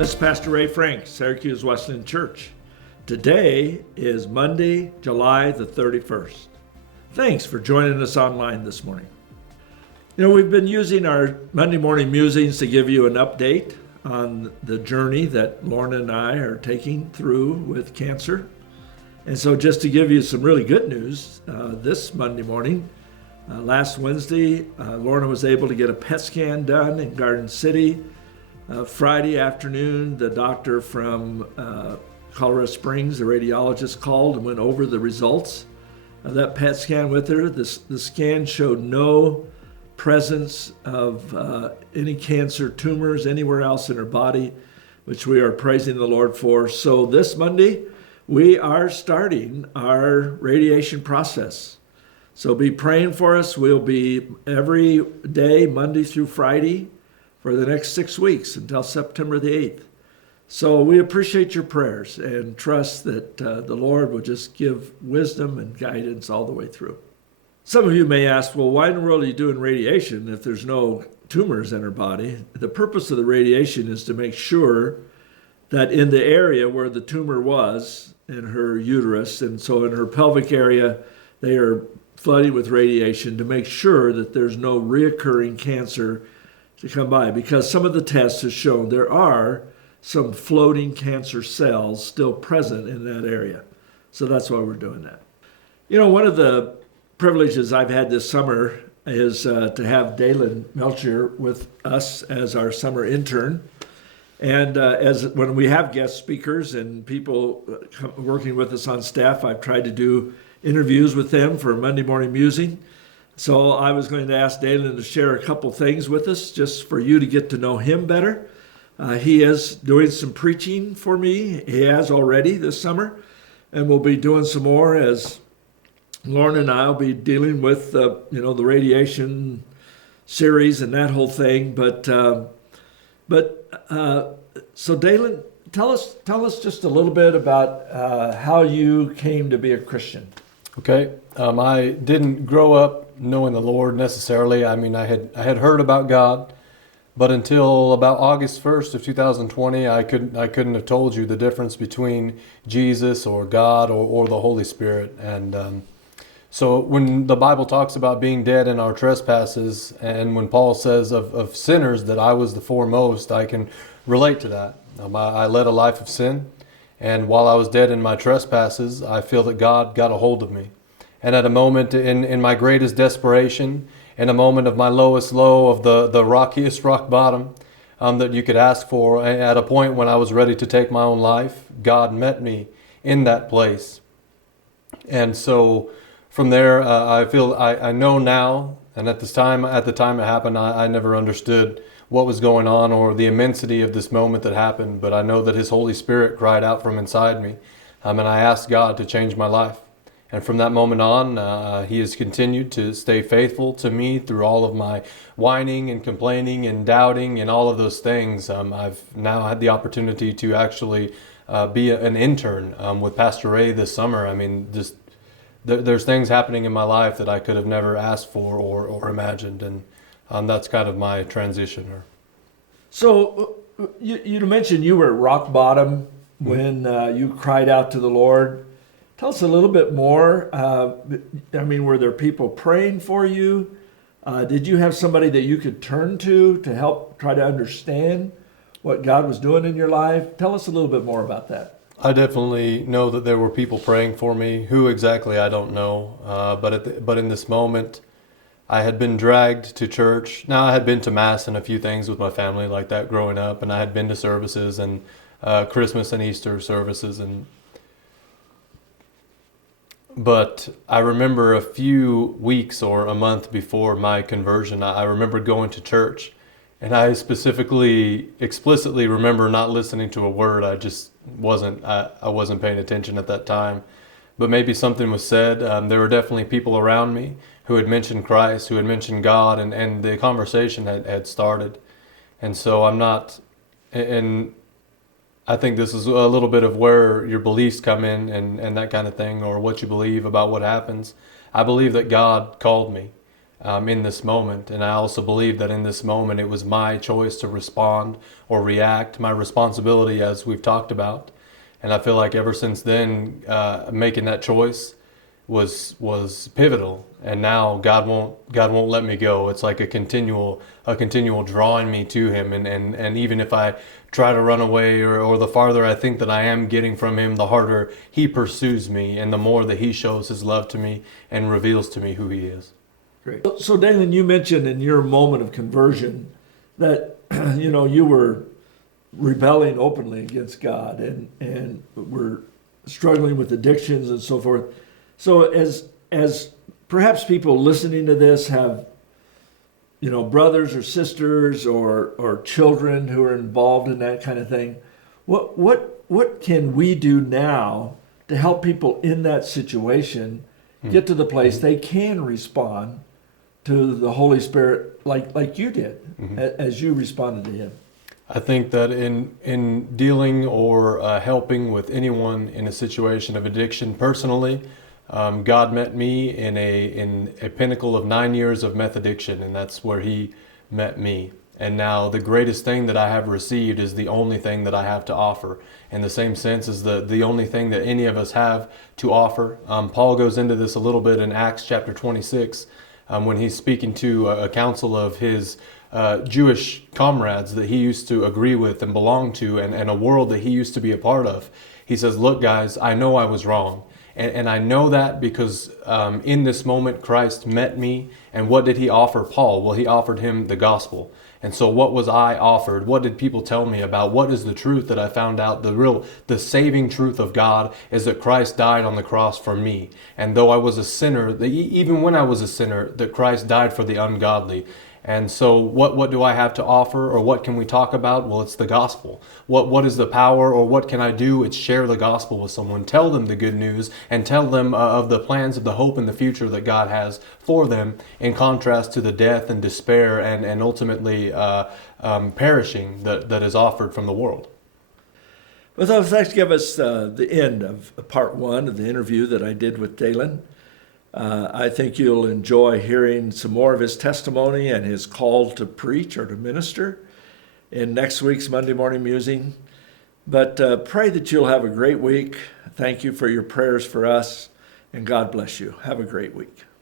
This is Pastor Ray Frank, Syracuse Wesleyan Church. Today is Monday, July the 31st. Thanks for joining us online this morning. We've been using our Monday morning musings to give you an update on the journey that Lorna and I are taking through with cancer. And so just to give you some really good news, this Monday morning, last Wednesday, Lorna was able to get a PET scan done in Garden City. Friday afternoon, the doctor from Colorado Springs, the radiologist, called and went over the results of that PET scan with her. The scan showed no presence of any cancer tumors anywhere else in her body, which we are praising the Lord for. So this Monday, we are starting our radiation process. So be praying for us. We'll be every day, Monday through Friday, for the next 6 weeks until September the 8th. So we appreciate your prayers and trust that the Lord will just give wisdom and guidance all the way through. Some of you may ask, well, why in the world are you doing radiation if there's no tumors in her body? The purpose of the radiation is to make sure that in the area where the tumor was in her uterus, and so in her pelvic area, they are flooding with radiation to make sure that there's no reoccurring cancer to come by, because some of the tests have shown there are some floating cancer cells still present in that area. So that's why we're doing that. One of the privileges I've had this summer is to have Dalin Melcher with us as our summer intern. And when we have guest speakers and people working with us on staff, I've tried to do interviews with them for Monday morning musing. So I was going to ask Dalin to share a couple things with us just for you to get to know him better. He is doing some preaching for me. He has already this summer, and we'll be doing some more as Lauren and I will be dealing with the radiation series and that whole thing. So Dalin, tell us just a little bit about how you came to be a Christian. Okay, I didn't grow up knowing the Lord necessarily. I mean, I had heard about God, but until about August 1st of 2020, I couldn't have told you the difference between Jesus or God or the Holy Spirit. And so when the Bible talks about being dead in our trespasses, and when Paul says of sinners that I was the foremost, I can relate to that. I led a life of sin, and while I was dead in my trespasses, I feel that God got a hold of me. And at a moment in my greatest desperation, in a moment of my lowest low, of the rockiest rock bottom that you could ask for, at a point when I was ready to take my own life, God met me in that place. And so from there, I know now, and at the time it happened, I never understood what was going on or the immensity of this moment that happened, but I know that His Holy Spirit cried out from inside me, and I asked God to change my life. And from that moment on, He has continued to stay faithful to me through all of my whining and complaining and doubting and all of those things. I've now had the opportunity to actually be an intern with Pastor Ray this summer. I mean, just there's things happening in my life that I could have never asked for or imagined, and that's kind of my transition. So you mentioned you were at rock bottom when you cried out to the Lord. Tell us a little bit more. Were there people praying for you? Did you have somebody that you could turn to help try to understand what God was doing in your life? Tell us a little bit more about that. I definitely know that there were people praying for me. Who exactly, I don't know. But in this moment, I had been dragged to church. Now, I had been to Mass and a few things with my family like that growing up, and I had been to services and Christmas and Easter services, But I remember a few weeks or a month before my conversion, I remember going to church, and I explicitly remember not listening to a word. I just wasn't paying attention at that time. But maybe something was said. There were definitely people around me who had mentioned Christ, who had mentioned God, and the conversation had started. And so I think this is a little bit of where your beliefs come in and that kind of thing, or what you believe about what happens. I believe that God called me. in this moment. And I also believe that in this moment it was my choice to respond or react, my responsibility, as we've talked about. And I feel like ever since then, making that choice was pivotal. And now God won't let me go. It's like a continual drawing me to Him. And even if I try to run away, or the farther I think that I am getting from Him, the harder He pursues me, and the more that He shows His love to me and reveals to me who He is. Great. So, Dalin, you mentioned in your moment of conversion that you were rebelling openly against God and were struggling with addictions and so forth. So, as perhaps people listening to this have brothers or sisters or children who are involved in that kind of thing, what can we do now to help people in that situation get to the place they can respond to the Holy Spirit like you did, as you responded to Him? I think that in dealing or helping with anyone in a situation of addiction personally, God met me in a pinnacle of 9 years of meth addiction, and that's where He met me. And now the greatest thing that I have received is the only thing that I have to offer. In the same sense as the only thing that any of us have to offer. Paul goes into this a little bit in Acts chapter 26 when he's speaking to a council of his Jewish comrades that he used to agree with and belong to, and a world that he used to be a part of. He says, look guys, I know I was wrong. And I know that because in this moment Christ met me. And what did He offer Paul? Well, He offered him the gospel. And so what was I offered? What did people tell me about? What is the truth that I found out? The saving truth of God is that Christ died on the cross for me. And though I was a sinner, even when I was a sinner, that Christ died for the ungodly. And so what do I have to offer, or what can we talk about? Well, it's the gospel. What is the power, or what can I do? It's share the gospel with someone. Tell them the good news, and tell them of the plans of the hope and the future that God has for them, in contrast to the death and despair and ultimately perishing that is offered from the world. Well, so thanks to give us the end of part one of the interview that I did with Dalin. I think you'll enjoy hearing some more of his testimony and his call to preach or to minister in next week's Monday Morning Musing. But pray that you'll have a great week. Thank you for your prayers for us, and God bless you. Have a great week.